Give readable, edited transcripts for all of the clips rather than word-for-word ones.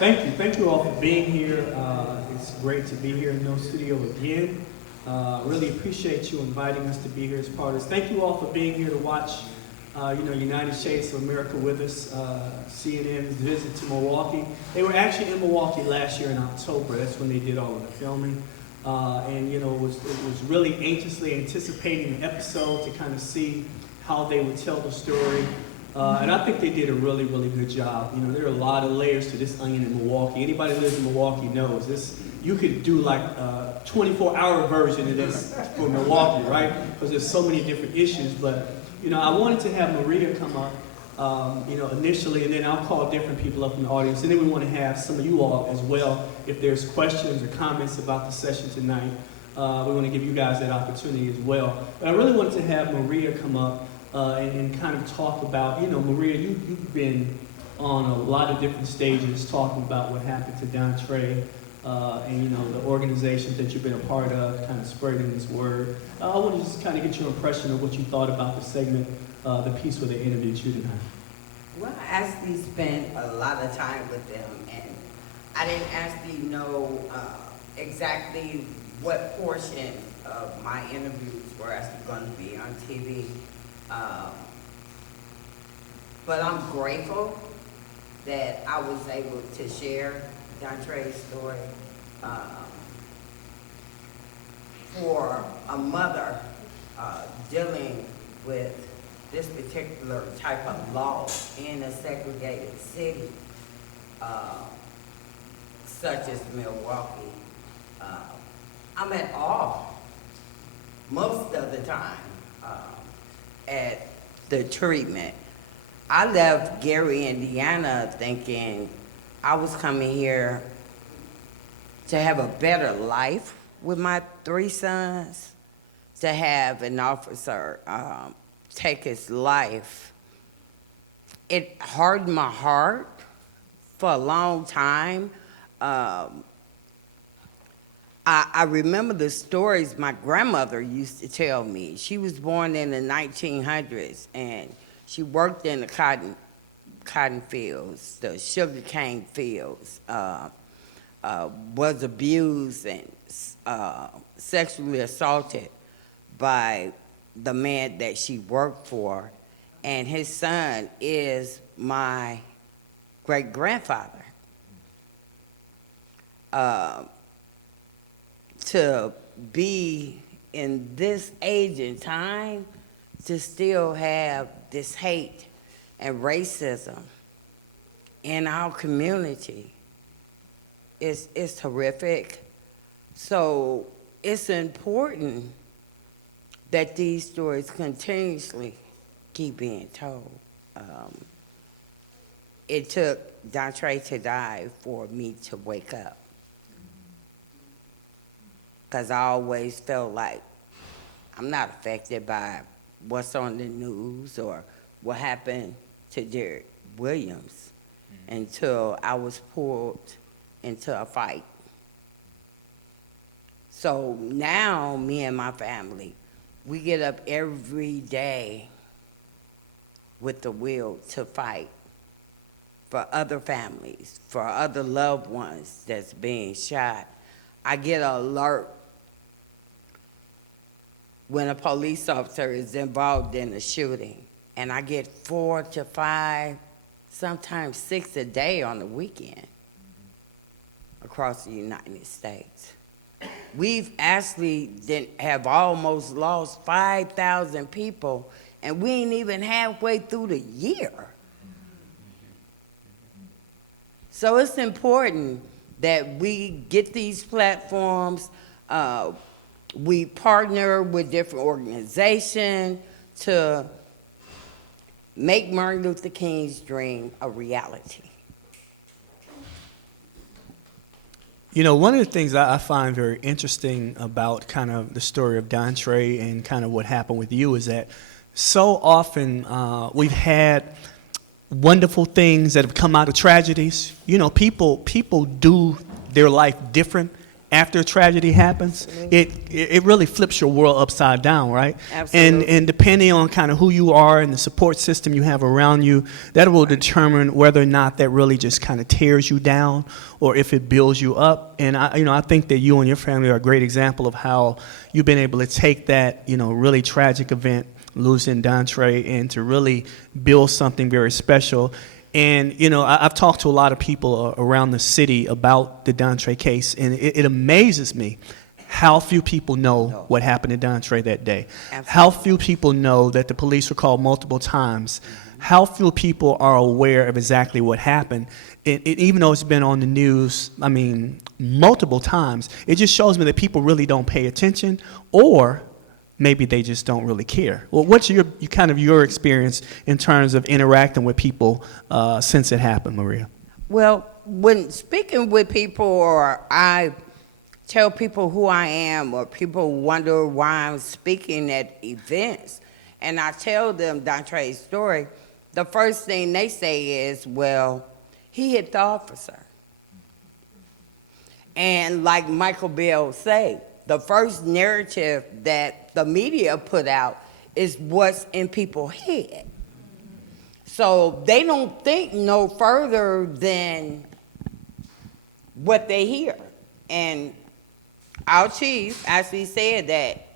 Thank you all for being here. It's great to be here in No Studio again. Really appreciate you inviting us to be here as part of this. Thank you all for being here to watch, United States of America with us. CNN's visit to Milwaukee. They were actually in Milwaukee last year in October. That's when they did all of the filming. It was really anxiously anticipating the episode to kind of see how they would tell the story. And I think they did a really, really good job. There are a lot of layers to this onion in Milwaukee. Anybody who lives in Milwaukee knows this. You could do like a 24-hour version of this for Milwaukee, right? Because there's so many different issues. But, I wanted to have Maria come up, initially, and then I'll call different people up in the audience. And then we want to have some of you all as well. If there's questions or comments about the session tonight, we want to give you guys that opportunity as well. But I really wanted to have Maria come up and kind of talk about, Maria, you've been on a lot of different stages talking about what happened to Dontres and, the organizations that you've been a part of, kind of spreading this word. I want to just kind of get your impression of what you thought about the segment, the piece where they interviewed you tonight. Well, I actually spent a lot of time with them, and I didn't actually know exactly what portion of my interviews were actually going to be on TV. But I'm grateful that I was able to share Dontres' story. For a mother dealing with this particular type of law in a segregated city, such as Milwaukee, I'm at awe most of the time at the treatment. I left Gary, Indiana thinking I was coming here to have a better life with my 3 sons, to have an officer take his life. It hardened my heart for a long time. I remember the stories my grandmother used to tell me. She was born in the 1900s, and she worked in the cotton fields, the sugar cane fields, was abused and sexually assaulted by the man that she worked for, and his son is my great-grandfather. To be in this age and time, to still have this hate and racism in our community is horrific. So it's important that these stories continuously keep being told. It took Dontres to die for me to wake up, because I always felt like I'm not affected by what's on the news or what happened to Derek Williams until I was pulled into a fight. So now me and my family, we get up every day with the will to fight for other families, for other loved ones that's being shot. I get an alert when a police officer is involved in a shooting, and I get 4 to 5, sometimes 6 a day on the weekend across the United States. We've actually have almost lost 5,000 people, and we ain't even halfway through the year. So it's important that we get these platforms. We partner with different organizations to make Martin Luther King's dream a reality. One of the things I find very interesting about kind of the story of Dontres and kind of what happened with you is that so often we've had wonderful things that have come out of tragedies. People do their life different after a tragedy happens, it really flips your world upside down, right? Absolutely. And depending on kind of who you are and the support system you have around you, that will determine whether or not that really just kind of tears you down or if it builds you up. And I think that you and your family are a great example of how you've been able to take that, really tragic event, losing Dontre, and to really build something very special. And, I've talked to a lot of people around the city about the Dontre case, and it amazes me how few people know what happened to Dontre that day. Absolutely. How few people know that the police were called multiple times. How few people are aware of exactly what happened. Even though it's been on the news, multiple times, it just shows me that people really don't pay attention, or maybe they just don't really care. Well, what's your experience in terms of interacting with people since it happened, Maria? Well, when speaking with people, or I tell people who I am, or people wonder why I'm speaking at events, and I tell them Dontres Story, the first thing they say is, well, he hit the officer. And like Michael Bell said, the first narrative that the media put out is what's in people's head. So they don't think no further than what they hear. And our chief actually said that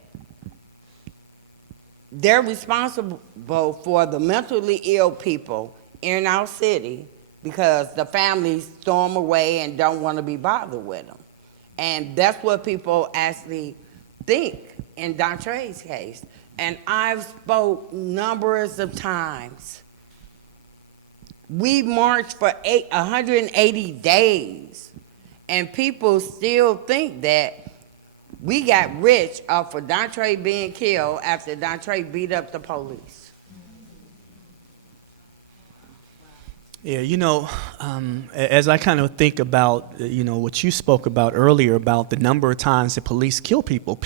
they're responsible for the mentally ill people in our city because the families throw them away and don't want to be bothered with them. And that's what people actually think in Dontre's case. And I've spoke numbers of times. We marched for 180 days, and people still think that we got rich off of Dontre being killed after Dontre beat up the police. Yeah, as I kind of think about, what you spoke about earlier about the number of times that police kill people,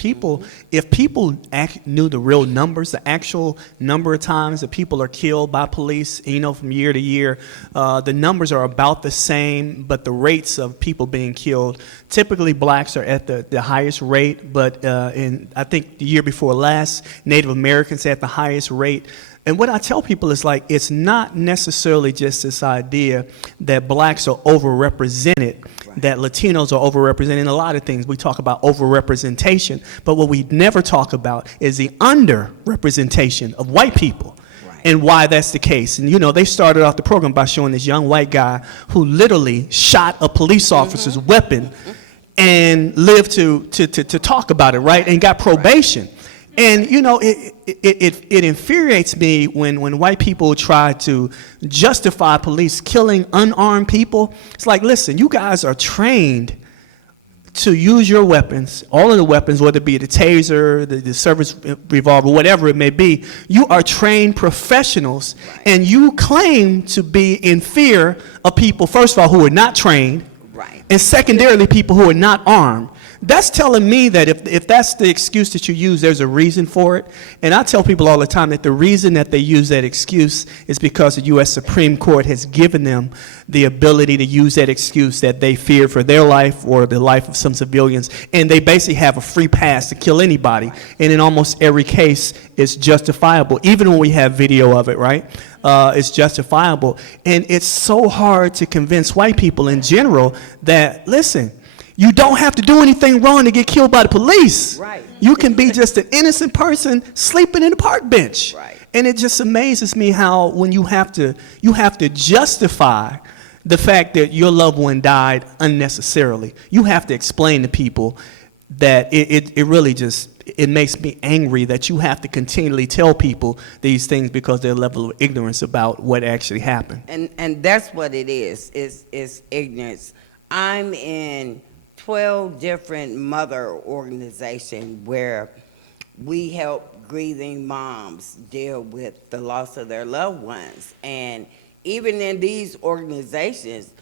if people knew the real numbers, the actual number of times that people are killed by police, from year to year, the numbers are about the same, but the rates of people being killed, typically blacks are at the highest rate, but I think the year before last, Native Americans at the highest rate. And what I tell people is it's not necessarily just this idea that blacks are overrepresented, that Latinos are overrepresented in a lot of things. We talk about overrepresentation, but what we never talk about is the underrepresentation of white people. And why that's the case. And they started off the program by showing this young white guy who literally shot a police officer's weapon and lived to talk about it, right? And got probation. And it infuriates me when white people try to justify police killing unarmed people. It's like, listen, you guys are trained to use your weapons, all of the weapons, whether it be the taser, the service revolver, whatever it may be. You are trained professionals, and you claim to be in fear of people, first of all, who are not trained, and secondarily, people who are not armed. That's telling me that if that's the excuse that you use, there's a reason for it. And I tell people all the time that the reason that they use that excuse is because the U.S. Supreme Court has given them the ability to use that excuse that they fear for their life or the life of some civilians. And they basically have a free pass to kill anybody. And in almost every case, it's justifiable, even when we have video of it, right? It's justifiable. And it's so hard to convince white people in general that, listen, you don't have to do anything wrong to get killed by the police. Right. You can be just an innocent person sleeping in a park bench. Right. And it just amazes me how when you have to justify the fact that your loved one died unnecessarily. You have to explain to people that it really just, it makes me angry that you have to continually tell people these things because their level of ignorance about what actually happened. And that's what it is ignorance. I'm in 12 different mother organizations where we help grieving moms deal with the loss of their loved ones. And even in these organizations,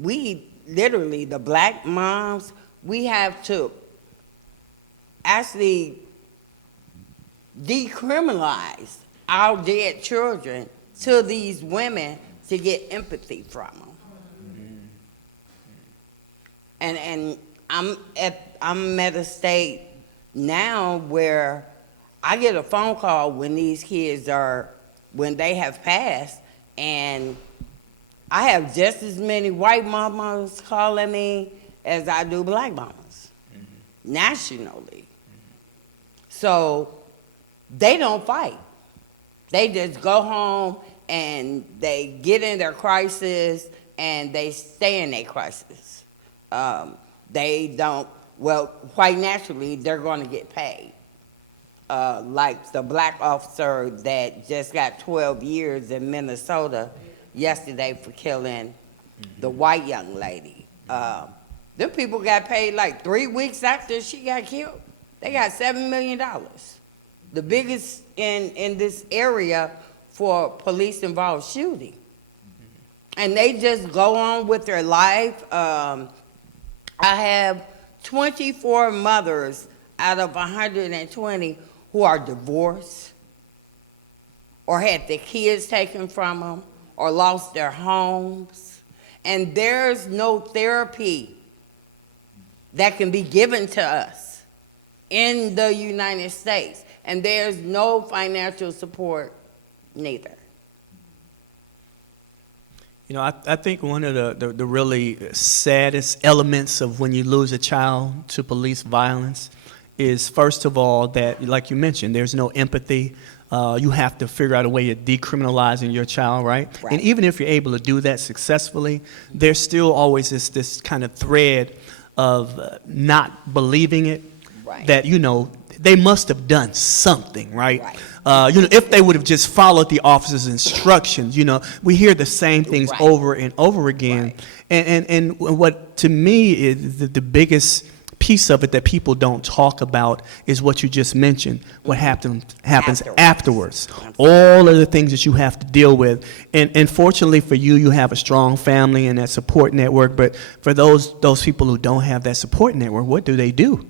we literally, the black moms, we have to actually decriminalize our dead children to these women to get empathy from them. And I'm at a state now where I get a phone call when these kids when they have passed, and I have just as many white mamas calling me as I do black mamas, nationally. So they don't fight. They just go home and they get in their crisis and they stay in their crisis. They don't, well, quite naturally, they're going to get paid. Like the black officer that just got 12 years in Minnesota yesterday for killing the white young lady. Them people got paid like 3 weeks after she got killed. They got $7 million. The biggest in this area for police-involved shooting. And they just go on with their life. I have 24 mothers out of 120 who are divorced or had their kids taken from them or lost their homes. And there's no therapy that can be given to us in the United States. And there's no financial support neither. You know, I think one of the really saddest elements of when you lose a child to police violence is, first of all, that, like you mentioned, there's no empathy. You have to figure out a way of decriminalizing your child, right? And even if you're able to do that successfully, there's still always this kind of thread of not believing it, that, you know, they must have done something, right? You know, if they would have just followed the officer's instructions, you know, we hear the same things over and over again. And what, to me, is the biggest piece of it that people don't talk about is what you just mentioned, what happens afterwards. All of the things that you have to deal with. And fortunately for you, you have a strong family and that support network. But for those people who don't have that support network, what do they do?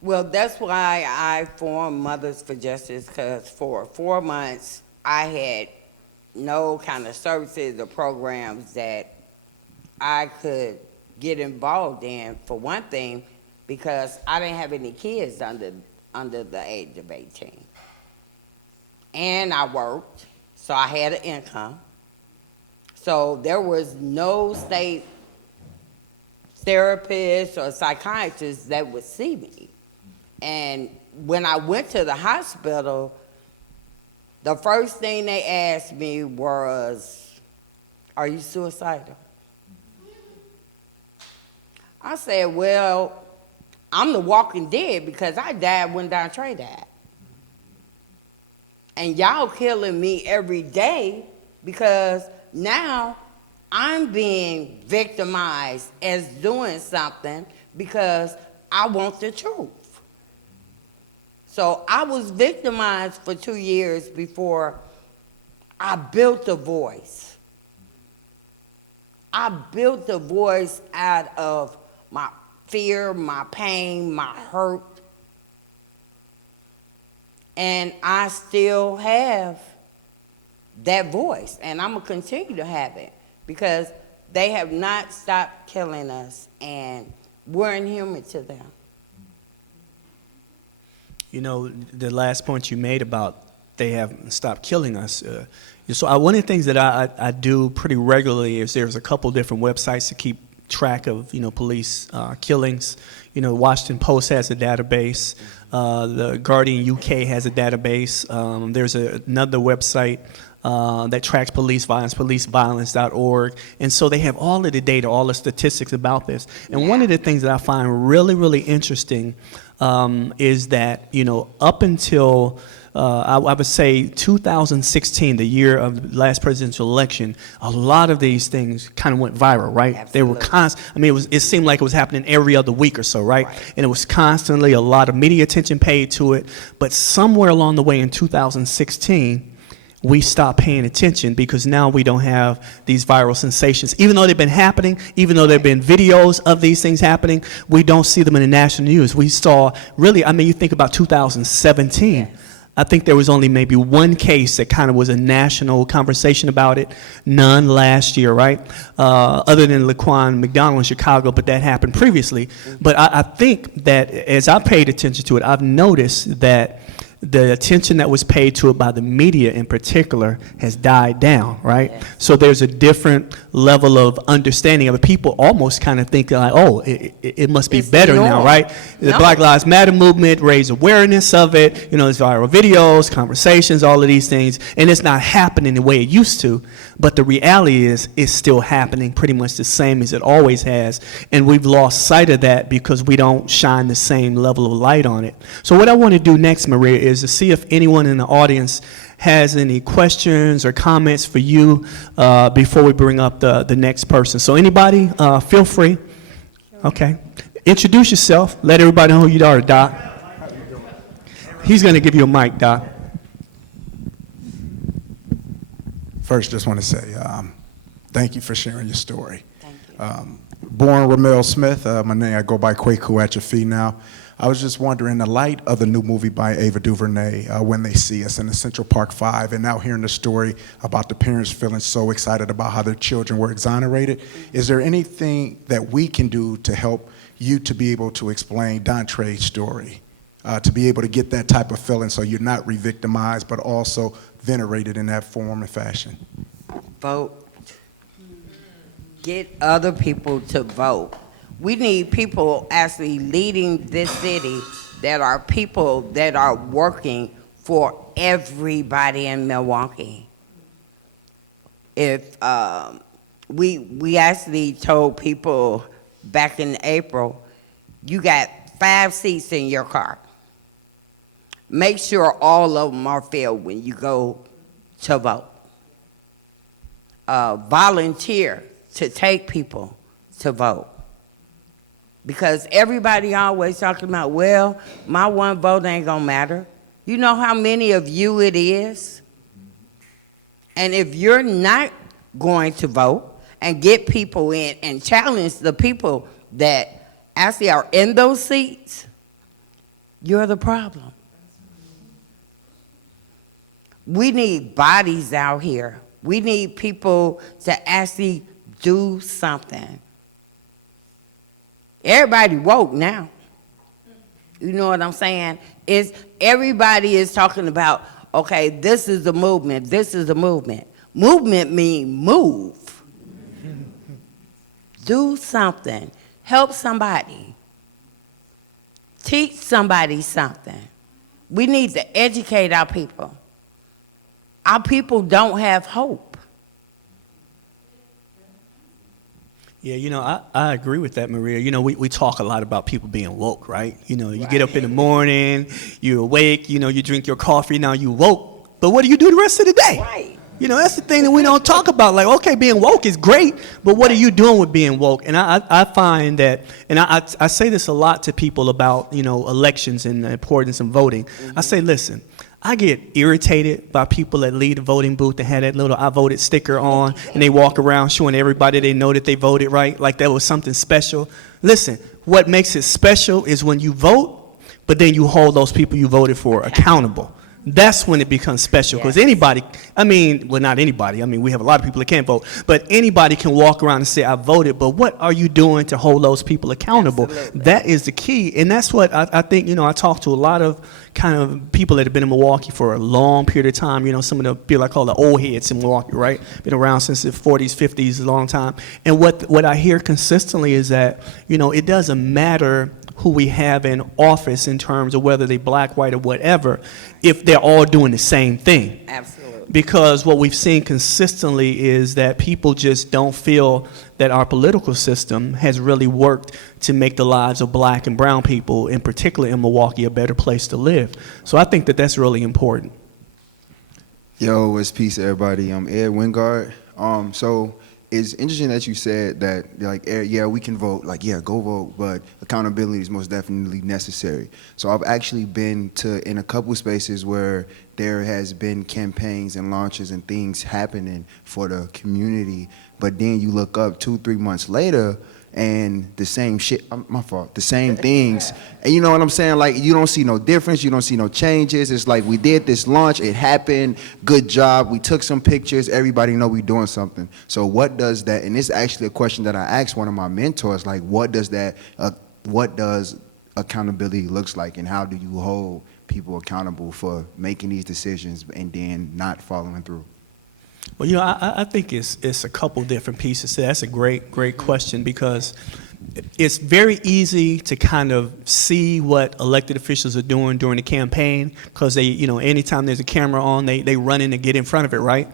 Well, that's why I formed Mothers for Justice, because for 4 months, I had no kind of services or programs that I could get involved in, for one thing, because I didn't have any kids under the age of 18. And I worked, so I had an income. So there was no state therapist or psychiatrist that would see me. And when I went to the hospital, the first thing they asked me was, "Are you suicidal?" I said, "Well, I'm the walking dead because I died when Dontres died. And y'all killing me every day because now I'm being victimized as doing something because I want the truth." So I was victimized for 2 years before I built a voice. I built a voice out of my fear, my pain, my hurt. And I still have that voice, and I'm going to continue to have it because they have not stopped killing us, and we're inhuman to them. You know, the last point you made about they haven't stopped killing us. So one of the things that I do pretty regularly is there's a couple different websites to keep track of, you know, police killings. You know, Washington Post has a database. The Guardian UK has a database. There's another website that tracks police violence, policeviolence.org. And so they have all of the data, all the statistics about this. And one of the things that I find really, really interesting is that, you know, up until I would say 2016, the year of the last presidential election, a lot of these things kind of went viral, right? Absolutely. They were constant. I mean, it seemed like it was happening every other week or so, right? And it was constantly a lot of media attention paid to it. But somewhere along the way in 2016, we stopped paying attention because now we don't have these viral sensations. Even though they've been happening, even though there have been videos of these things happening, we don't see them in the national news. We saw, really, I mean, you think about 2017. I think there was only maybe one case that kind of was a national conversation about it. None last year, right? Other than Laquan McDonald in Chicago, but that happened previously. But I think that as I paid attention to it, I've noticed that the attention that was paid to it by the media in particular has died down, right? Yes. So there's a different level of understanding of it. People almost kind of think like, oh, it must be It's better now, normal. right? The No. Black Lives Matter movement raised awareness of it. You know, there's viral videos, conversations, all of these things, and it's not happening the way it used to. But the reality is, it's still happening pretty much the same as it always has, and we've lost sight of that because we don't shine the same level of light on it. So what I want to do next, Maria, is to see if anyone in the audience has any questions or comments for you before we bring up the next person. So anybody, feel free. Okay. Introduce yourself. Let everybody know who you are, Doc. He's going to give you a mic, Doc. First, just want to say thank you for sharing your story. Thank you. Born Ramel Smith, my name, I go by Kwaku at your feet now. I was just wondering, in the light of the new movie by Ava DuVernay, When They See Us, in the Central Park 5, and now hearing the story about the parents feeling so excited about how their children were exonerated, is there anything that we can do to help you to be able to explain Dontres' story, to be able to get that type of feeling so you're not re-victimized, but also venerated in that form and fashion? Vote. Get other people to vote. We need people actually leading this city that are people that are working for everybody in Milwaukee. If we actually told people back in April, you got 5 seats in your car. Make sure all of them are filled when you go to vote. Volunteer to take people to vote. Because everybody always talking about, well, my one vote ain't gonna matter. You know how many of you it is? And if you're not going to vote and get people in and challenge the people that actually are in those seats, you're the problem. We need bodies out here. We need people to actually do something. Everybody woke now. You know what I'm saying? Everybody is talking about, okay, this is the movement, this is the movement. Movement means move. Do something. Help somebody. Teach somebody something. We need to educate our people. Our people don't have hope. Yeah, you know, I agree with that, Maria. You know, we talk a lot about people being woke, right? You know, you get up in the morning, you're awake, you know, you drink your coffee, now you woke. But what do you do the rest of the day? Right. You know, that's the thing that we don't talk about. Like, okay, being woke is great, but what are you doing with being woke? And I find that, and I say this a lot to people about, you know, elections and the importance of voting. I say, listen, I get irritated by people that leave the voting booth and have that little I voted sticker on, and they walk around showing everybody they know that they voted right, like that was something special. Listen, what makes it special is when you vote, but then you hold those people you voted for accountable. That's when it becomes special, because anybody, I mean, well, not anybody, I mean, we have a lot of people that can't vote, but anybody can walk around and say, I voted, but what are you doing to hold those people accountable? Absolutely. That is the key, and that's what I think, you know, I talk to a lot of kind of people that have been in Milwaukee for a long period of time, you know, some of the people I call the old heads in Milwaukee, right? Been around since the 40s, 50s, a long time, and what I hear consistently is that, you know, it doesn't matter who we have in office in terms of whether they're black, white, or whatever, if they're all doing the same thing. Absolutely. Because what we've seen consistently is that people just don't feel that our political system has really worked to make the lives of black and brown people, in particular in Milwaukee, a better place to live. So I think that that's really important. Yo, it's peace, everybody. I'm Ed Wingard. So it's interesting that you said that, like, yeah, we can vote, like, yeah, go vote, but accountability is most definitely necessary. So I've actually been in a couple spaces where there has been campaigns and launches and things happening for the community, but then you look up 2-3 months later and the same shit, my fault, the same things, and you know what I'm saying? Like, you don't see no difference, you don't see no changes. It's like, we did this launch, it happened, good job, we took some pictures, everybody know we doing something. So what does that, and it's actually a question that I asked one of my mentors, like, what does accountability looks like, and how do you hold people accountable for making these decisions and then not following through? Well, you know, I think it's a couple different pieces. That's a great question, because it's very easy to kind of see what elected officials are doing during the campaign, because they, you know, anytime there's a camera on, they run in and get in front of it, right?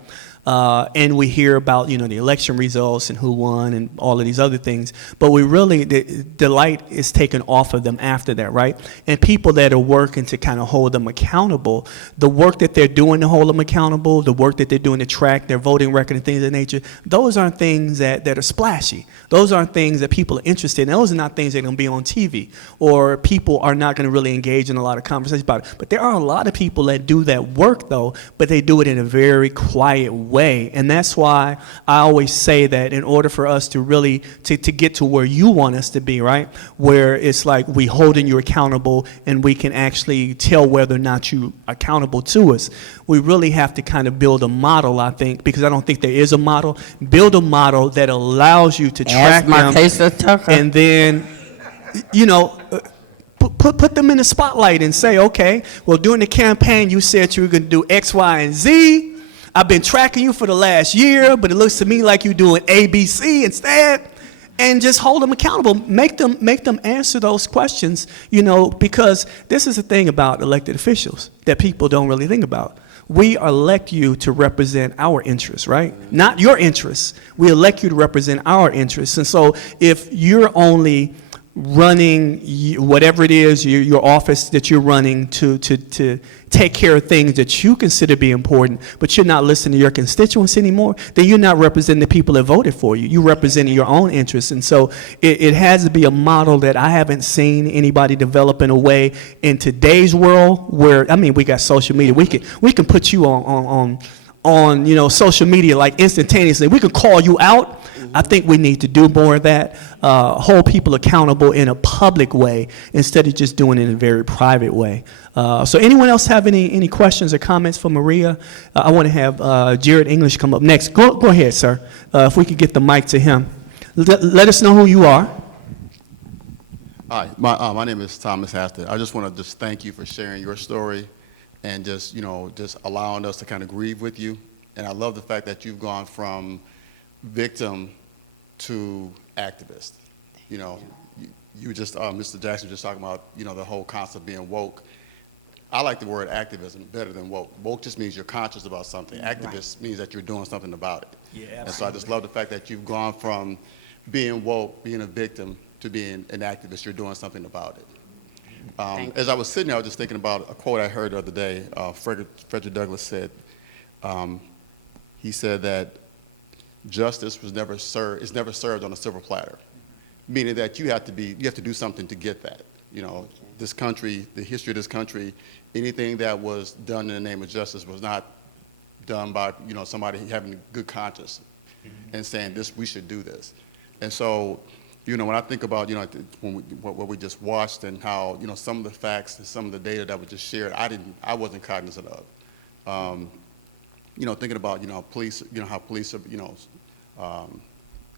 And we hear about, you know, the election results and who won and all of these other things. But we really, the light is taken off of them after that, right? And people that are working to kind of hold them accountable, the work that they're doing to hold them accountable, the work that they're doing to track their voting record and things of that nature, those aren't things that are splashy. Those aren't things that people are interested in. Those are not things that are going to be on TV, or people are not going to really engage in a lot of conversations about it. But there are a lot of people that do that work, though, but they do it in a very quiet way. And that's why I always say that in order for us to really to get to where you want us to be, right, where it's like we holding you accountable and we can actually tell whether or not you accountable to us, we really have to kind of build a model, I think, because I don't think there is a model. Build a model that allows you to track them, and then, you know, put them in the spotlight and say, okay, well, during the campaign you said you were going to do X, Y, and Z. I've been tracking you for the last year, but it looks to me like you're doing A, B, C instead. And just hold them accountable. Make them answer those questions, you know, because this is the thing about elected officials that people don't really think about. We elect you to represent our interests, right? Not your interests. We elect you to represent our interests. And so if you're only running whatever it is, your office that you're running to take care of things that you consider to be important, but you're not listening to your constituents anymore, then you're not representing the people that voted for you. You're representing your own interests. And so it has to be a model that I haven't seen anybody develop in a way in today's world where, I mean, we got social media. We can put you on you know, social media like instantaneously. We can call you out. I think we need to do more of that, hold people accountable in a public way instead of just doing it in a very private way. So anyone else have any questions or comments for Maria? I want to have Jared English come up next. Go ahead, sir. If we could get the mic to him. Let us know who you are. Hi, my name is Thomas Hafton. I just want to thank you for sharing your story and just, you know, just allowing us to kind of grieve with you. And I love the fact that you've gone from victim to activist. You know, you just, Mr. Jackson was just talking about, you know, the whole concept of being woke. I like the word activism better than woke. Woke just means you're conscious about something. Activist means that you're doing something about it. Yeah, absolutely. And so I just love the fact that you've gone from being woke, being a victim, to being an activist. You're doing something about it. As I was sitting there, I was just thinking about a quote I heard the other day. Frederick Douglass said, he said that justice is never served on a silver platter, meaning that you have to do something to get that. You know, this country, the history of this country, anything that was done in the name of justice was not done by, you know, somebody having a good conscience and saying this, we should do this. And so, you know, when I think about, you know, what we just watched and how, you know, some of the facts and some of the data that was just shared, I wasn't cognizant of. You know, thinking about, you know, police, you know, how police are, you know,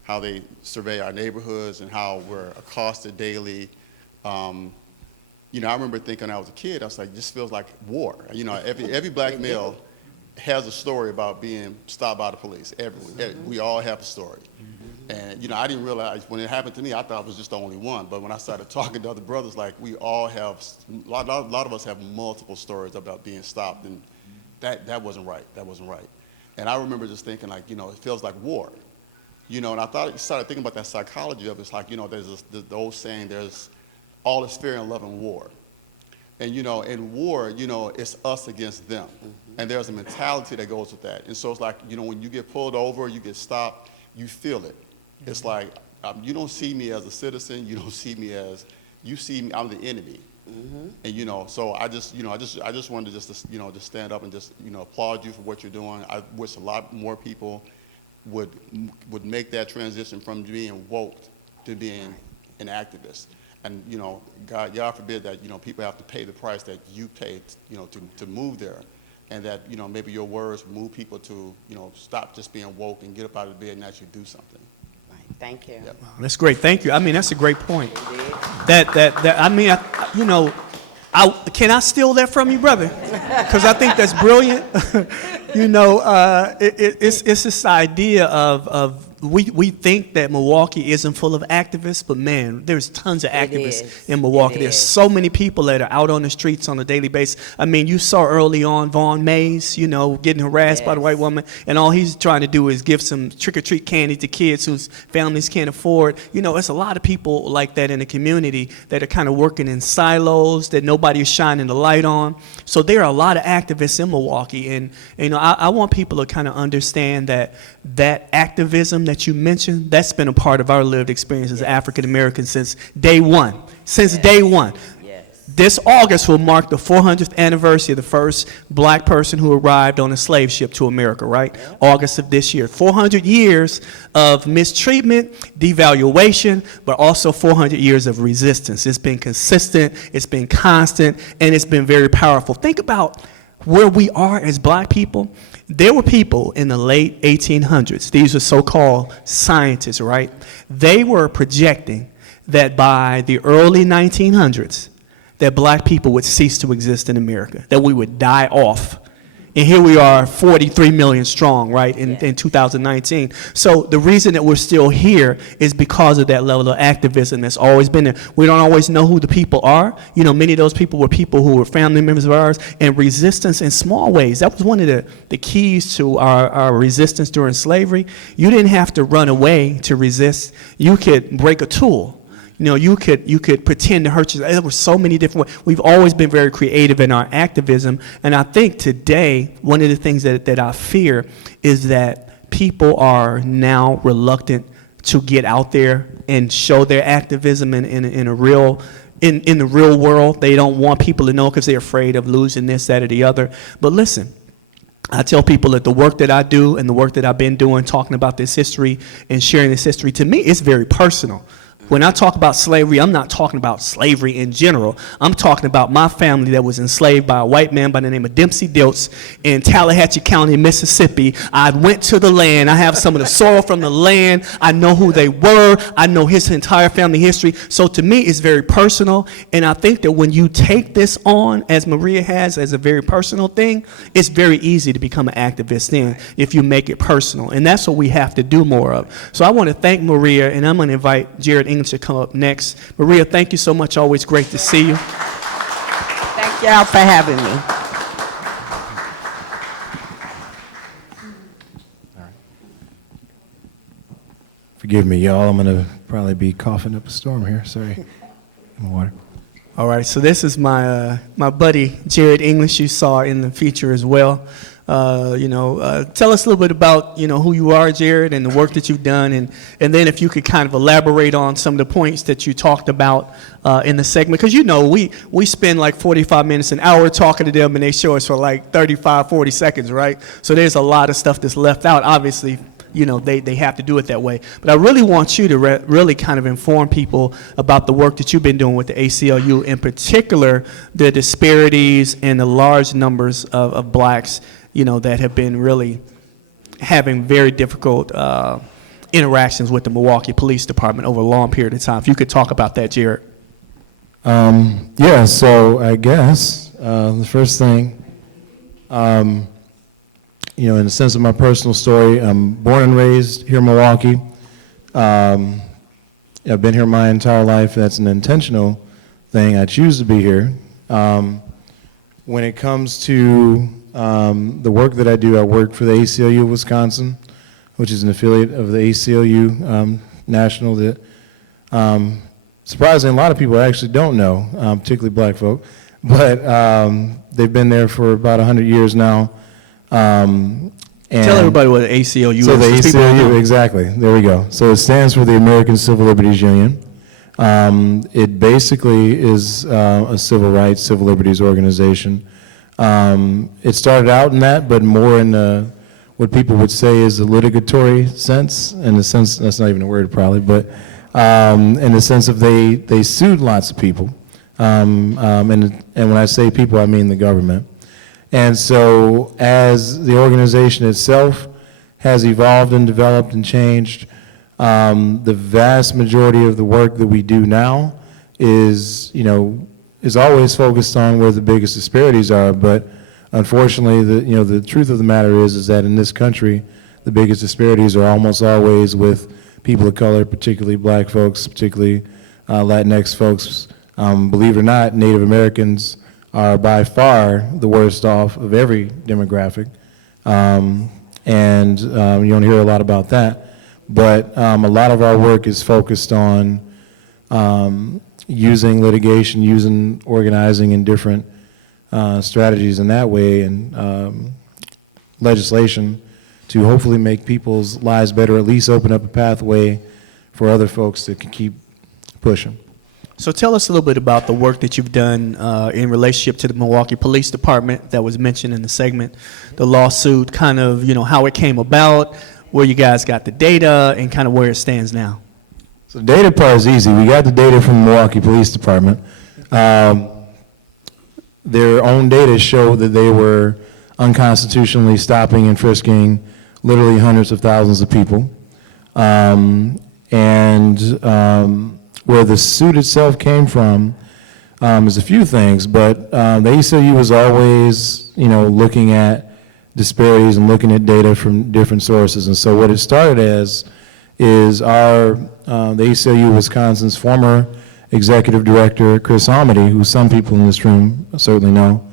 how they survey our neighborhoods and how we're accosted daily. You know, I remember thinking when I was a kid, I was like, this feels like war. You know, every black male has a story about being stopped by the police. We all have a story. And, you know, I didn't realize when it happened to me, I thought I was just the only one. But when I started talking to other brothers, like, we all have, a lot of us have multiple stories about being stopped. And that wasn't right. That wasn't right. And I remember just thinking, like, you know, it feels like war. You know, and I started thinking about that psychology of it. It's like, you know, there's the old saying, there's all is fear and love in war. And, you know, in war, you know, it's us against them. And there's a mentality that goes with that. And so it's like, you know, when you get pulled over, you get stopped, you feel it. It's like, you don't see me as a citizen, you don't see me as, you see me, I'm the enemy. And, you know, so I just wanted to just, you know, just stand up and just, you know, applaud you for what you're doing. I wish a lot more people would make that transition from being woke to being an activist. And, you know, God forbid that, you know, people have to pay the price that you paid, you know, to move there. And that, you know, maybe your words move people to, you know, stop just being woke and get up out of bed and actually do something. Right. Thank you. Yep. That's great. Thank you. I mean, that's a great point. Indeed. I mean, you know, can I steal that from you, brother? Because I think that's brilliant. You know, it's this idea of we think that Milwaukee isn't full of activists, but man, there's tons of activists in Milwaukee. There's so many people that are out on the streets on a daily basis. I mean, you saw early on Vaughn Mays, you know, getting harassed by the white woman, and all he's trying to do is give some trick-or-treat candy to kids whose families can't afford. You know, it's a lot of people like that in the community that are kind of working in silos that nobody is shining the light on. So there are a lot of activists in Milwaukee, and you know, I want people to kind of understand that activism that you mentioned, that's been a part of our lived experience as African Americans since day one. Day one. Yes. This August will mark the 400th anniversary of the first black person who arrived on a slave ship to America, right? Yeah. August of this year. 400 years of mistreatment, devaluation, but also 400 years of resistance. It's been consistent, it's been constant, and it's been very powerful. Think about where we are as black people. There were people in the late 1800s, these are so-called scientists, right? They were projecting that by the early 1900s, that black people would cease to exist in America, that we would die off. And here we are, 43 million strong, right, in 2019. So the reason that we're still here is because of that level of activism that's always been there. We don't always know who the people are. You know, many of those people were people who were family members of ours, and resistance in small ways. That was one of the keys to our resistance during slavery. You didn't have to run away to resist. You could break a tool. You know, you could pretend to hurt yourself. There were so many different ways. We've always been very creative in our activism, and I think today one of the things that I fear is that people are now reluctant to get out there and show their activism in the real world. They don't want people to know because they're afraid of losing this, that, or the other. But listen, I tell people that the work that I do and the work that I've been doing, talking about this history and sharing this history, to me, it's very personal. When I talk about slavery, I'm not talking about slavery in general. I'm talking about my family that was enslaved by a white man by the name of Dempsey Dilts in Tallahatchie County, Mississippi. I went to the land. I have some of the soil from the land. I know who they were. I know his entire family history. So to me, it's very personal. And I think that when you take this on, as Maria has, as a very personal thing, it's very easy to become an activist then if you make it personal. And that's what we have to do more of. So I want to thank Maria, and I'm going to invite Jared English to come up next. Maria, thank you so much. Always great to see you. Thank y'all for having me. Forgive me, y'all. I'm going to probably be coughing up a storm here. Sorry. My water. All right, so this is my buddy, Jared English, you saw in the feature as well. Tell us a little bit about, who you are, Jared, and the work that you've done, and then if you could kind of elaborate on some of the points that you talked about in the segment, because, we spend like 45 minutes, an hour talking to them, and they show us for like 35, 40 seconds, right? So there's a lot of stuff that's left out, obviously. They have to do it that way. But I really want you to really kind of inform people about the work that you've been doing with the ACLU, in particular, the disparities and the large numbers of blacks, that have been really having very difficult interactions with the Milwaukee Police Department over a long period of time. If you could talk about that, Jared. So I guess the first thing, in the sense of my personal story, I'm born and raised here in Milwaukee. I've been here my entire life. That's an intentional thing. I choose to be here. When it comes to the work that I do, I work for the ACLU of Wisconsin, which is an affiliate of the ACLU National that, surprisingly, a lot of people actually don't know, particularly black folk, but they've been there for about 100 years now. And tell everybody what the ACLU is. So the ACLU, exactly. There we go. So it stands for the American Civil Liberties Union. It basically is a civil rights, civil liberties organization. It started out in that, but more in what people would say is a litigatory sense, in the sense, that's not even a word probably, but in the sense of they sued lots of people. And when I say people, I mean the government. And so as the organization itself has evolved and developed and changed, the vast majority of the work that we do now is always focused on where the biggest disparities are, but unfortunately, the truth of the matter is that in this country, the biggest disparities are almost always with people of color, particularly black folks, particularly Latinx folks. Believe it or not, Native Americans are by far the worst off of every demographic, and you don't hear a lot about that. But a lot of our work is focused on using litigation, using organizing and different strategies in that way, and legislation to hopefully make people's lives better, at least open up a pathway for other folks that can keep pushing. So tell us a little bit about the work that you've done in relationship to the Milwaukee Police Department that was mentioned in the segment, the lawsuit, kind of, how it came about, where you guys got the data, and kind of where it stands now. So the data part is easy. We got the data from the Milwaukee Police Department. Their own data showed that they were unconstitutionally stopping and frisking literally hundreds of thousands of people. Where the suit itself came from is a few things, but the ACLU was always, looking at disparities and looking at data from different sources. And so what it started as is the ACLU Wisconsin's former executive director, Chris Amity, who some people in this room certainly know,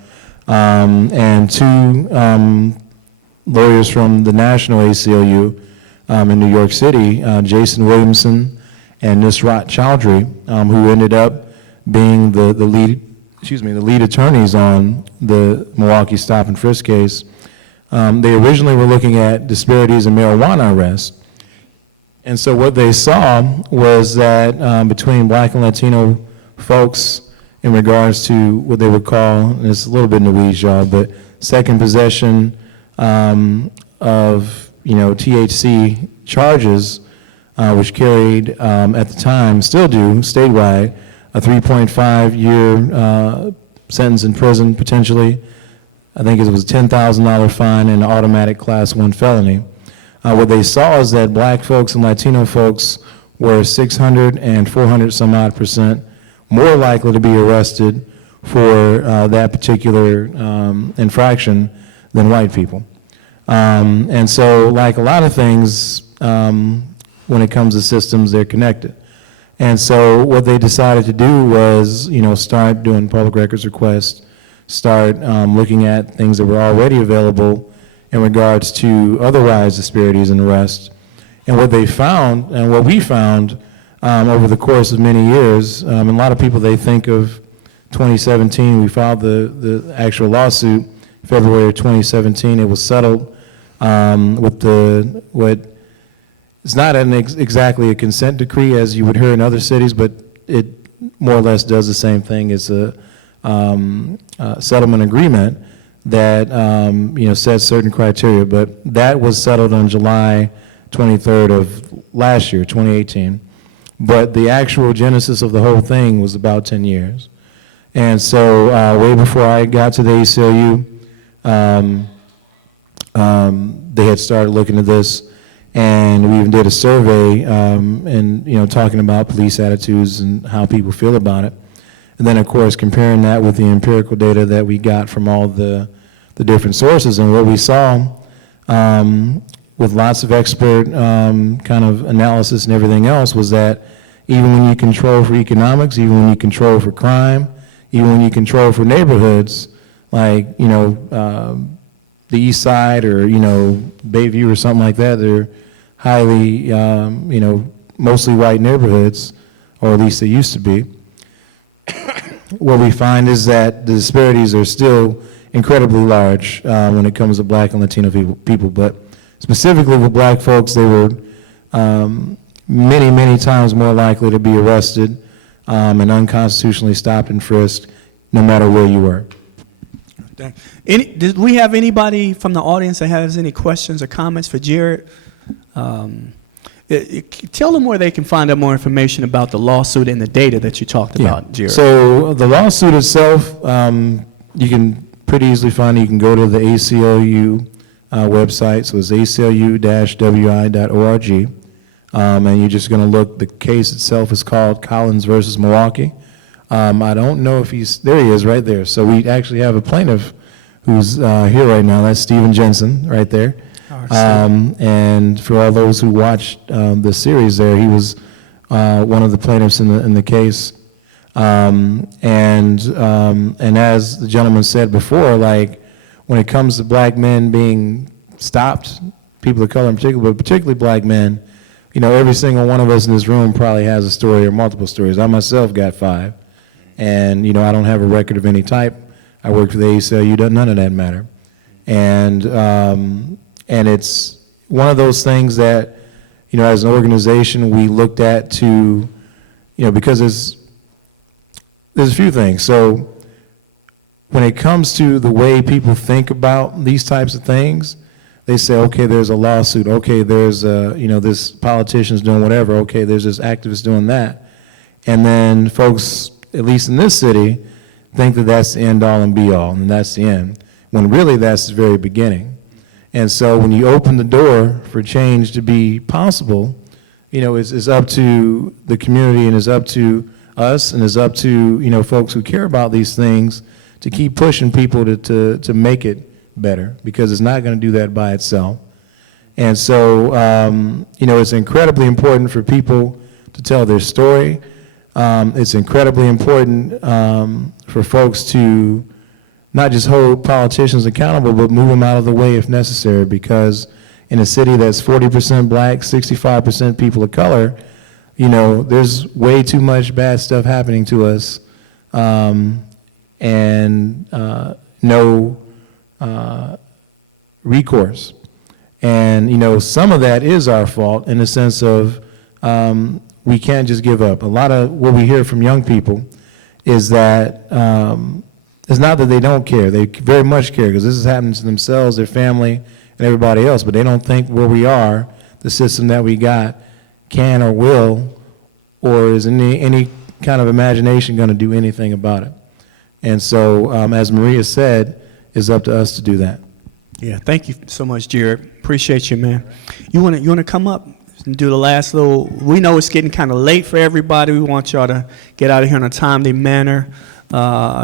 and two lawyers from the national ACLU in New York City, Jason Williamson and Nusrat Chowdhury, who ended up being the lead attorneys on the Milwaukee stop and frisk case. They originally were looking at disparities in marijuana arrests. And so what they saw was that between black and Latino folks in regards to what they would call, and it's a little bit in the weeds, y'all, but second possession of, THC charges, which carried at the time, still do, statewide, a 3.5-year sentence in prison, potentially. I think it was a $10,000 fine and an automatic Class 1 felony. What they saw is that black folks and Latino folks were 600 and 400 some odd % more likely to be arrested for that particular infraction than white people. And so, like a lot of things, when it comes to systems, they're connected. And so what they decided to do was, start doing public records requests, start looking at things that were already available in regards to otherwise disparities in arrest. And what they found, and what we found over the course of many years, and a lot of people, they think of 2017, we filed the actual lawsuit, February of 2017, it was settled with it's not exactly a consent decree as you would hear in other cities, but it more or less does the same thing as a settlement agreement that sets certain criteria. But that was settled on July 23rd of last year, 2018. But the actual genesis of the whole thing was about 10 years. And so way before I got to the ACLU, they had started looking at this. And we even did a survey and talking about police attitudes and how people feel about it. And then, of course, comparing that with the empirical data that we got from all the different sources. And what we saw with lots of expert kind of analysis and everything else was that even when you control for economics, even when you control for crime, even when you control for neighborhoods, like, the East Side or, Bayview or something like that, they're highly, mostly white neighborhoods, or at least they used to be. What we find is that the disparities are still incredibly large when it comes to black and Latino people. But specifically with black folks, they were many, many times more likely to be arrested and unconstitutionally stopped and frisked, no matter where you were. Did we have anybody from the audience that has any questions or comments for Jared? Tell them where they can find out more information about the lawsuit and the data that you talked about, Jared. So the lawsuit itself, you can pretty easily find it. You can go to the ACLU website, so it's aclu-wi.org, and you're just going to look. The case itself is called Collins versus Milwaukee. I don't know if there he is right there. So we actually have a plaintiff who's here right now. That's Stephen Jensen right there. And for all those who watched the series there, he was one of the plaintiffs in the case. And as the gentleman said before, like when it comes to black men being stopped, people of color in particular, but particularly black men, you know, every single one of us in this room probably has a story or multiple stories. I myself got 5. And, you know, I don't have a record of any type. I worked for the ACLU, none of that matter. And it's one of those things that, you know, as an organization, we looked at to, you know, because there's a few things. So when it comes to the way people think about these types of things, they say, okay, there's a lawsuit. Okay, there's, you know, this politician's doing whatever. Okay, there's this activist doing that. And then folks, at least in this city, think that that's the end all and be all, and that's the end, when really that's the very beginning. And so when you open the door for change to be possible, you know, it's up to the community and it's up to us and it's up to, you know, folks who care about these things to keep pushing people to make it better, because it's not going to do that by itself. And so, you know, it's incredibly important for people to tell their story. It's incredibly important for folks to not just hold politicians accountable, but move them out of the way if necessary, because in a city that's 40% black, 65% people of color, you know, there's way too much bad stuff happening to us, and no recourse. And, you know, some of that is our fault in the sense of we can't just give up. A lot of what we hear from young people is that it's not that they don't care. They very much care, because this is happening to themselves, their family, and everybody else, but they don't think where we are, the system that we got, can or will, or is any kind of imagination going to do anything about it. And so, as Maria said, it's up to us to do that. Yeah, thank you so much, Jared. Appreciate you, man. You wanna come up and do the last little? We know it's getting kind of late for everybody. We want y'all to get out of here in a timely manner.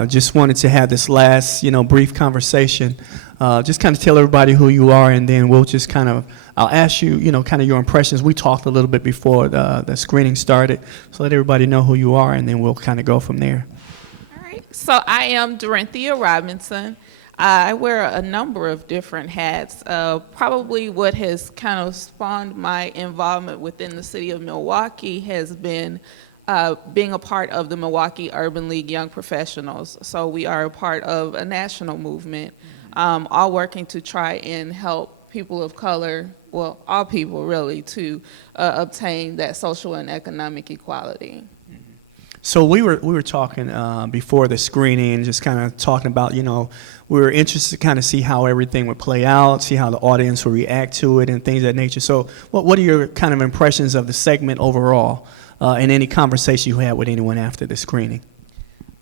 Just wanted to have this last, you know, brief conversation. Just kind of tell everybody who you are, and then we'll just kind of, I'll ask you, you know, kind of your impressions. We talked a little bit before the screening started, so let everybody know who you are, and then we'll kind of go from there. All right. So I am Thea Robinson. I wear a number of different hats. Probably what has kind of spawned my involvement within the city of Milwaukee has been being a part of the Milwaukee Urban League Young Professionals. So we are a part of a national movement, all working to try and help people of color, well, all people really, to obtain that social and economic equality. So we were talking before the screening, just kind of talking about, you know, we were interested to kind of see how everything would play out, see how the audience would react to it and things of that nature. So what are your kind of impressions of the segment overall, and any conversation you had with anyone after the screening?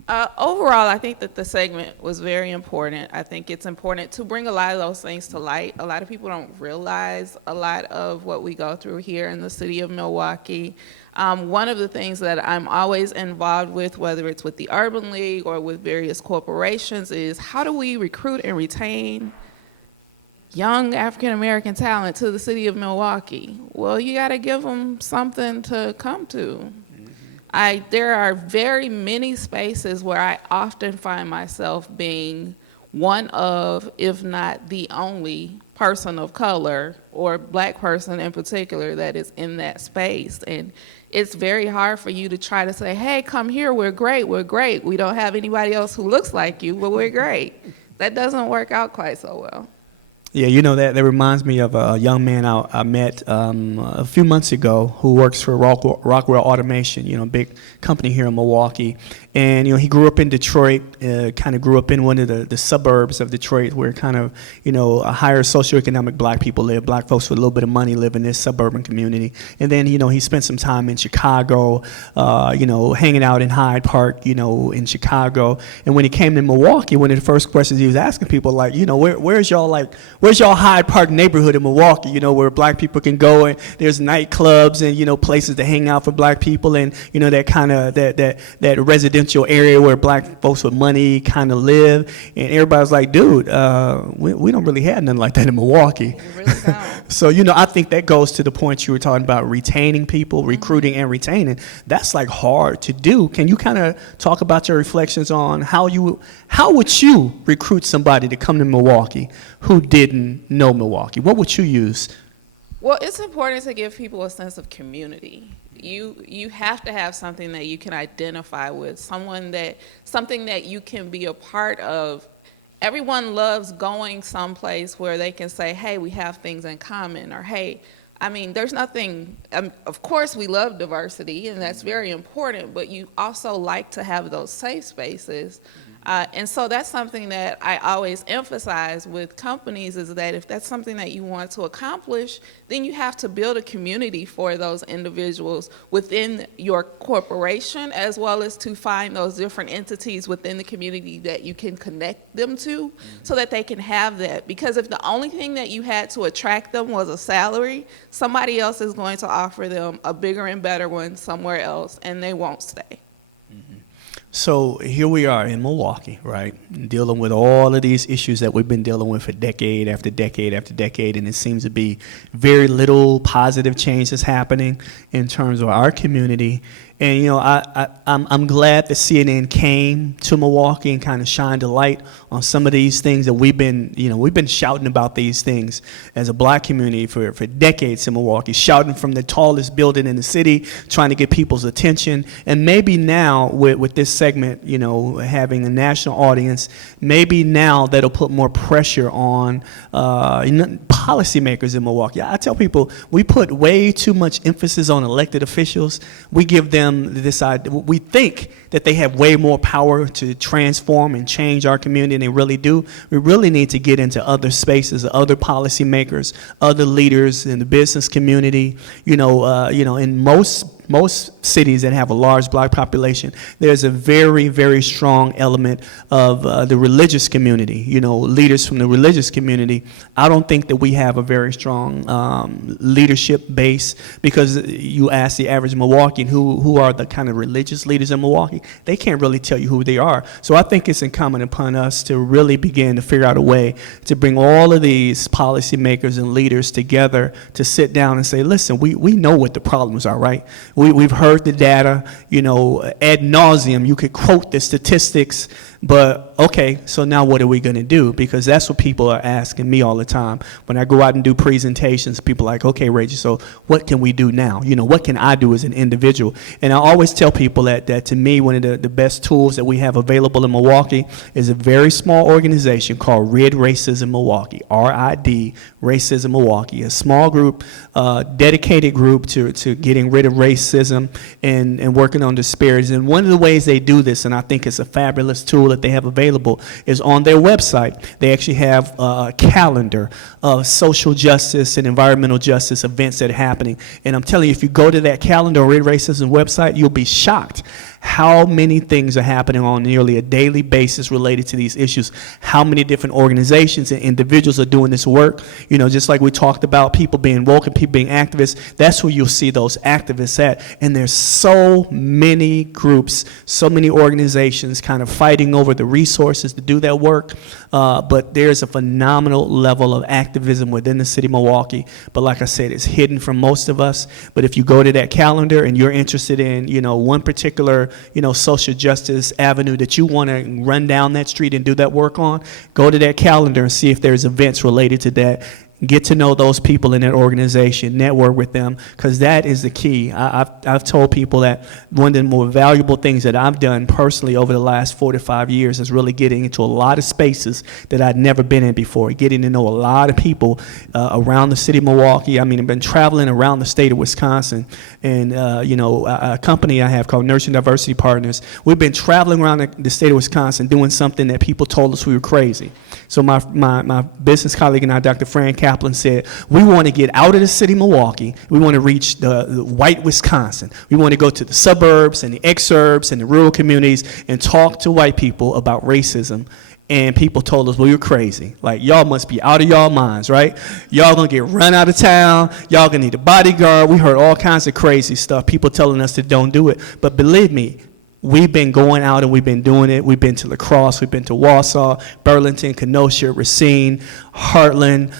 Overall, I think that the segment was very important. I think it's important to bring a lot of those things to light. A lot of people don't realize a lot of what we go through here in the city of Milwaukee. One of the things that I'm always involved with, whether it's with the Urban League or with various corporations, is how do we recruit and retain young African-American talent to the city of Milwaukee? Well, you got to give them something to come to. There are very many spaces where I often find myself being one of, if not the only, person of color or black person in particular that is in that space. And it's very hard for you to try to say, hey, come here, we're great, we don't have anybody else who looks like you, but we're great. That doesn't work out quite so well. Yeah, you know, that reminds me of a young man I met a few months ago who works for Rockwell Automation, you know, a big company here in Milwaukee. And, you know, he grew up in Detroit, kind of grew up in one of the suburbs of Detroit where kind of, you know, a higher socioeconomic black people live. Black folks with a little bit of money live in this suburban community. And then, you know, he spent some time in Chicago, you know, hanging out in Hyde Park, you know, in Chicago. And when he came to Milwaukee, one of the first questions he was asking people, like, you know, where's y'all Hyde Park neighborhood in Milwaukee, you know, where black people can go and there's nightclubs and, you know, places to hang out for black people and, you know, that kind of, that residential area where black folks with money kind of live. And everybody's like, dude, we don't really have nothing like that in Milwaukee. We really don't. So, you know, I think that goes to the point you were talking about retaining people, recruiting and retaining. That's like hard to do. Can you kind of talk about your reflections on how would you recruit somebody to come to Milwaukee who didn't know Milwaukee? What would you use? Well, it's important to give people a sense of community. You have to have something that you can identify with, something that you can be a part of. Everyone loves going someplace where they can say, hey, we have things in common, or hey, I mean, there's nothing, of course we love diversity and that's very important, but you also like to have those safe spaces. And so that's something that I always emphasize with companies is that if that's something that you want to accomplish, then you have to build a community for those individuals within your corporation, as well as to find those different entities within the community that you can connect them to so that they can have that. Because if the only thing that you had to attract them was a salary, somebody else is going to offer them a bigger and better one somewhere else, and they won't stay. So here we are in Milwaukee, right, dealing with all of these issues that we've been dealing with for decade after decade after decade, and it seems to be very little positive change that's happening in terms of our community. And, you know, I'm glad that CNN came to Milwaukee and kind of shined a light on some of these things that we've been shouting about these things as a black community for decades in Milwaukee, shouting from the tallest building in the city, trying to get people's attention. And maybe now with this segment, you know, having a national audience, maybe now that'll put more pressure on policymakers in Milwaukee. I tell people we put way too much emphasis on elected officials. We give them this idea. We think that they have way more power to transform and change our community than they really do. We really need to get into other spaces, other policymakers, other leaders in the business community. You know, in most cities that have a large black population, there's a very, very strong element of the religious community, you know, leaders from the religious community. I don't think that we have a very strong leadership base, because you ask the average Milwaukeean who are the kind of religious leaders in Milwaukee, they can't really tell you who they are. So I think it's incumbent upon us to really begin to figure out a way to bring all of these policymakers and leaders together to sit down and say, listen, we know what the problems are, right? We've heard the data, you know, ad nauseum. You could quote the statistics, but okay, so now what are we going to do? Because that's what people are asking me all the time. When I go out and do presentations, people are like, okay, Reggie, so what can we do now? You know, what can I do as an individual? And I always tell people that to me, one of the best tools that we have available in Milwaukee is a very small organization called RID Racism Milwaukee, RID Racism Milwaukee, a small group, dedicated group to getting rid of racism and working on disparities. And one of the ways they do this, and I think it's a fabulous tool that they have available, is on their website. They actually have a calendar of social justice and environmental justice events that are happening. And I'm telling you, if you go to that calendar on Red Racism website, you'll be shocked how many things are happening on nearly a daily basis related to these issues, how many different organizations and individuals are doing this work. You know, just like we talked about people being woke and people being activists, that's where you'll see those activists at. And there's so many groups, so many organizations kind of fighting over the resources to do that work. But there's a phenomenal level of activism within the city of Milwaukee. But like I said, it's hidden from most of us. But if you go to that calendar and you're interested in, you know, one particular, you know, social justice avenue that you want to run down that street and do that work on, go to that calendar and see if there's events related to that. Get to know those people in that organization, network with them, because that is the key. I've told people that one of the more valuable things that I've done personally over the last 4 to 5 years is really getting into a lot of spaces that I'd never been in before, getting to know a lot of people around the city of Milwaukee. I mean, I've been traveling around the state of Wisconsin, and a company I have called Nursing Diversity Partners, we've been traveling around the state of Wisconsin doing something that people told us we were crazy. So my business colleague and I, Dr. Fran Kaplan, said, we want to get out of the city of Milwaukee. We want to reach the white Wisconsin. We want to go to the suburbs and the exurbs and the rural communities and talk to white people about racism. And people told us, well, you're crazy. Like, y'all must be out of y'all minds, right? Y'all gonna get run out of town. Y'all gonna need a bodyguard. We heard all kinds of crazy stuff. People telling us that don't do it. But believe me, we've been going out and we've been doing it. We've been to La Crosse, we've been to Wausau, Burlington, Kenosha, Racine, Heartland,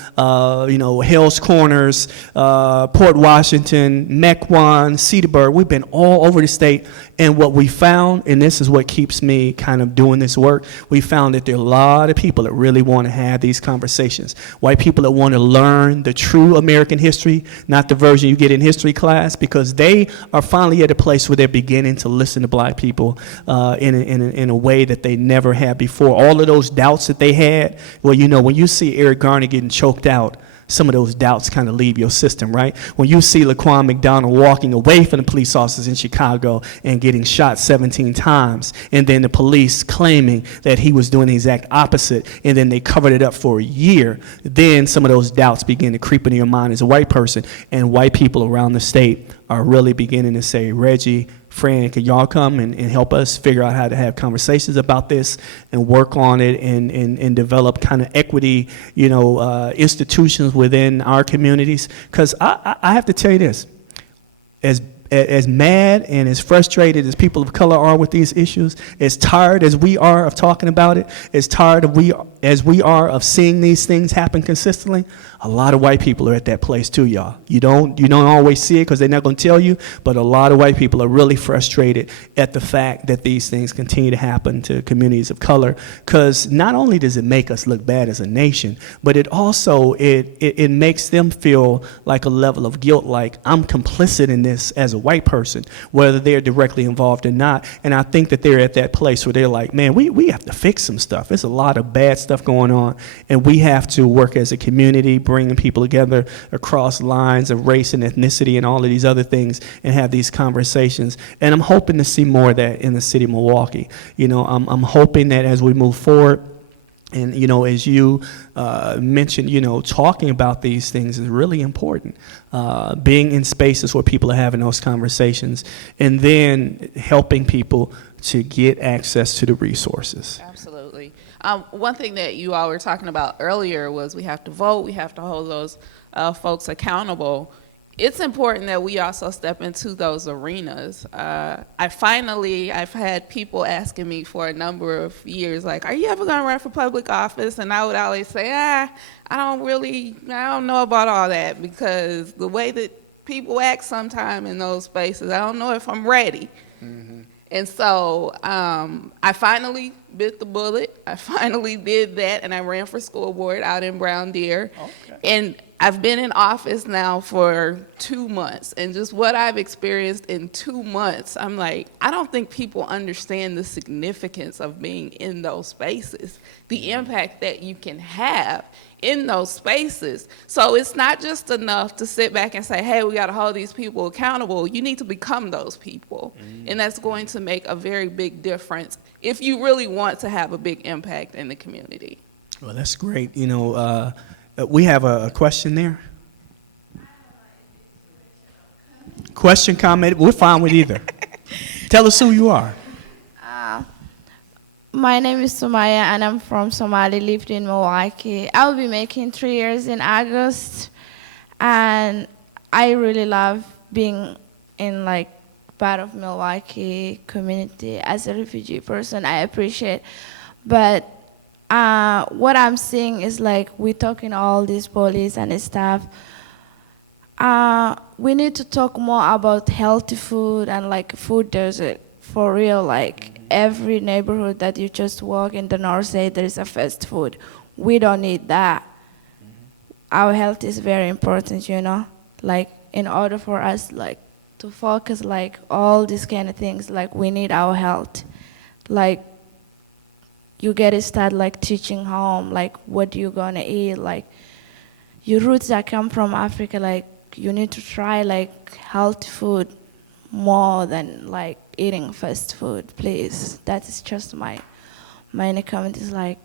Hales Corners, Port Washington, Mequon, Cedarburg. We've been all over the state. And what we found, and this is what keeps me kind of doing this work, we found that there are a lot of people that really want to have these conversations. White people that want to learn the true American history, not the version you get in history class, because they are finally at a place where they're beginning to listen to black people in a way that they never had before. All of those doubts that they had, well, when you see Eric Garner getting choked out, some of those doubts kind of leave your system, right? When you see Laquan McDonald walking away from the police officers in Chicago and getting shot 17 times, and then the police claiming that he was doing the exact opposite, and then they covered it up for a year, then some of those doubts begin to creep into your mind as a white person, and white people around the state are really beginning to say, Reggie, Fran, can y'all come and help us figure out how to have conversations about this and work on it and develop kind of equity, institutions within our communities? Because I have to tell you this, as mad and as frustrated as people of color are with these issues, as tired as we are of talking about it, as tired as we are of seeing these things happen consistently, a lot of white people are at that place too, y'all. You don't always see it because they're not going to tell you, but a lot of white people are really frustrated at the fact that these things continue to happen to communities of color, because not only does it make us look bad as a nation, but it also it makes them feel like a level of guilt, like I'm complicit in this as a white person, whether they're directly involved or not. And I think that they're at that place where they're like, man, we have to fix some stuff. There's a lot of bad stuff going on, and we have to work as a community, bringing people together across lines of race and ethnicity and all of these other things, and have these conversations. And I'm hoping to see more of that in the city of Milwaukee. I'm hoping that as we move forward, and as you mentioned, talking about these things is really important. Being in spaces where people are having those conversations, and then helping people to get access to the resources. Absolutely. One thing that you all were talking about earlier was we have to vote, we have to hold those folks accountable. It's important that we also step into those arenas. I've had people asking me for a number of years, like, are you ever gonna run for public office? And I would always say, I don't know about all that, because the way that people act sometime in those spaces, I don't know if I'm ready. Mm-hmm. And so I finally bit the bullet. I finally did that, and I ran for school board out in Brown Deer. Okay. And I've been in office now for 2 months, and just what I've experienced in 2 months, I'm like, I don't think people understand the significance of being in those spaces, the impact that you can have in those spaces. So it's not just enough to sit back and say, hey, we got to hold these people accountable. You need to become those people. And that's going to make a very big difference if you really want to have a big impact in the community. Well, that's great. We have a question there. Question, comment, we're fine with either. Tell us who you are. My name is Sumaya, and I'm from Somalia, lived in Milwaukee. I'll be making 3 years in August, and I really love being in part of Milwaukee community. As a refugee person, I appreciate, but what I'm seeing is we're talking all these police and stuff. We need to talk more about healthy food and food desert for real. Every neighborhood that you just walk in the north side, there is a fast food. We don't need that. our health is very important, like in order for us like to focus like all these kind of things, like we need our health. Like you gotta start like teaching home, like what you gonna eat, like your roots that come from Africa, like you need to try like healthy food more than like eating fast food, please. That is just my main comment is like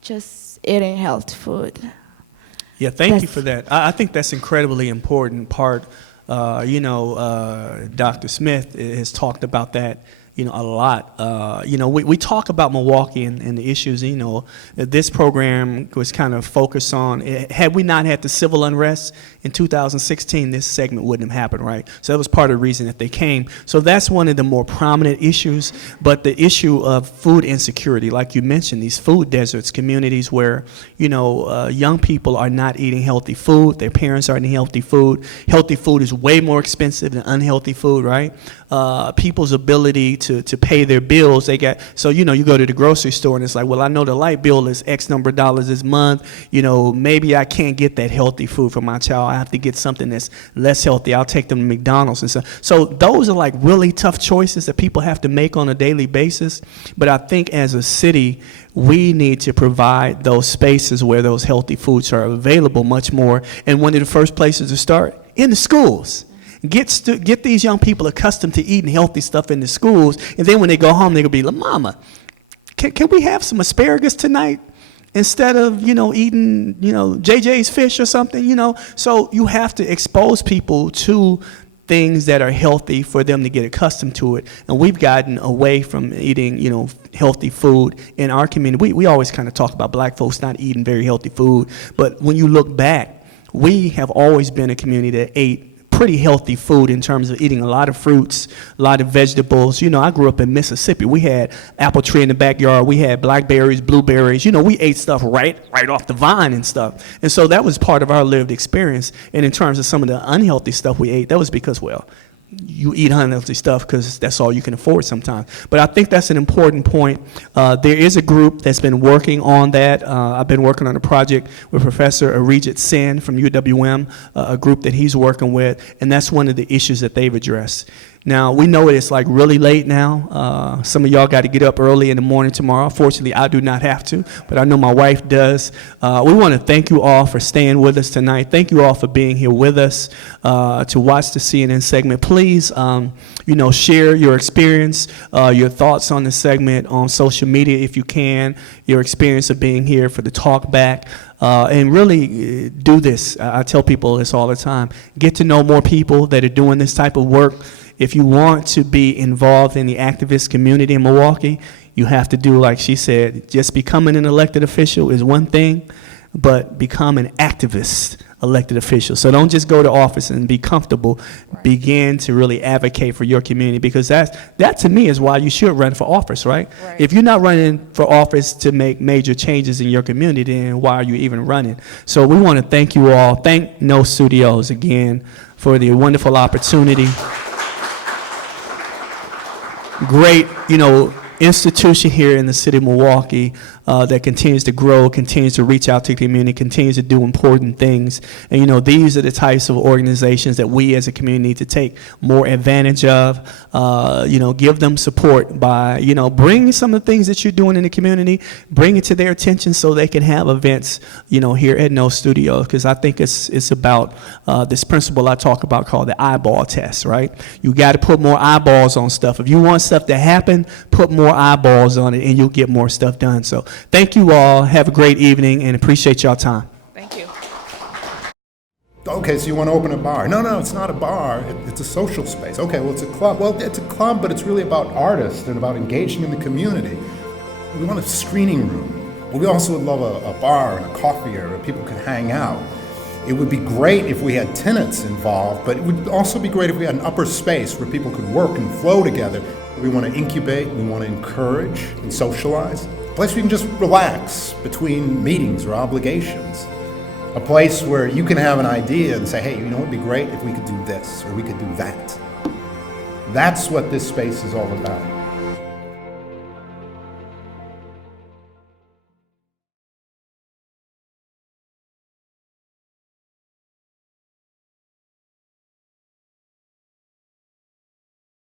just eating healthy food. Yeah, thank you for that. I think that's incredibly important part. Dr. Smith has talked about that, a lot. We talk about Milwaukee and the issues, this program was kind of focused on, had we not had the civil unrest in 2016, this segment wouldn't have happened, right? So that was part of the reason that they came. So that's one of the more prominent issues, but the issue of food insecurity, like you mentioned, these food deserts, communities where, young people are not eating healthy food, their parents aren't eating healthy food. Healthy food is way more expensive than unhealthy food, right? People's ability to pay their bills, you go to the grocery store and it's like, well, I know the light bill is X number of dollars this month, maybe I can't get that healthy food for my child. I have to get something that's less healthy. I'll take them to McDonald's and stuff. So those are like really tough choices that people have to make on a daily basis. But I think as a city, we need to provide those spaces where those healthy foods are available much more. And one of the first places to start, in the schools. Get these young people accustomed to eating healthy stuff in the schools, and then when they go home, they're going to be like, Mama, can we have some asparagus tonight instead of, eating, JJ's fish or something, So you have to expose people to things that are healthy for them to get accustomed to it. And we've gotten away from eating, healthy food in our community. We always kind of talk about black folks not eating very healthy food, but when you look back, we have always been a community that ate pretty healthy food in terms of eating a lot of fruits, a lot of vegetables. I grew up in Mississippi. We had apple tree in the backyard. We had blackberries, blueberries. We ate stuff right off the vine and stuff. And so that was part of our lived experience. And in terms of some of the unhealthy stuff we ate, that was because, well, you eat unhealthy stuff because that's all you can afford sometimes. But I think that's an important point. There is a group that's been working on that. I've been working on a project with Professor Reggie Jackson from UWM, a group that he's working with, and that's one of the issues that they've addressed. Now, we know it's like really late now. Some of y'all got to get up early in the morning tomorrow. Fortunately, I do not have to, but I know my wife does. We want to thank you all for staying with us tonight. Thank you all for being here with us to watch the CNN segment. Please, share your experience, your thoughts on the segment on social media if you can, your experience of being here for the talk back. And really do this. I tell people this all the time. Get to know more people that are doing this type of work. If you want to be involved in the activist community in Milwaukee, you have to do, like she said, just becoming an elected official is one thing, but become an activist elected official. So don't just go to office and be comfortable. Right. Begin to really advocate for your community, because that to me is why you should run for office, right? If you're not running for office to make major changes in your community, then why are you even running? So we want to thank you all. Thank No Studios again for the wonderful opportunity. Great, institution here in the city of Milwaukee that continues to grow, continues to reach out to the community, continues to do important things. And these are the types of organizations that we as a community need to take more advantage of. Give them support by, bring some of the things that you're doing in the community, bring it to their attention so they can have events, here at No Studio. Because I think it's about this principle I talk about called the eyeball test, right? You got to put more eyeballs on stuff. If you want stuff to happen, put more eyeballs on it and you'll get more stuff done. So thank you all. Have a great evening and appreciate y'all time. Thank you. Okay, so you want to open a bar. No, it's not a bar. It's a social space. Okay, well, it's a club. Well, it's a club, but it's really about artists and about engaging in the community. We want a screening room. But we also would love a bar and a coffee area where people could hang out. It would be great if we had tenants involved, but it would also be great if we had an upper space where people could work and flow together. We want to incubate, we want to encourage and socialize. A place where you can just relax between meetings or obligations. A place where you can have an idea and say, hey, it'd be great if we could do this or we could do that. That's what this space is all about.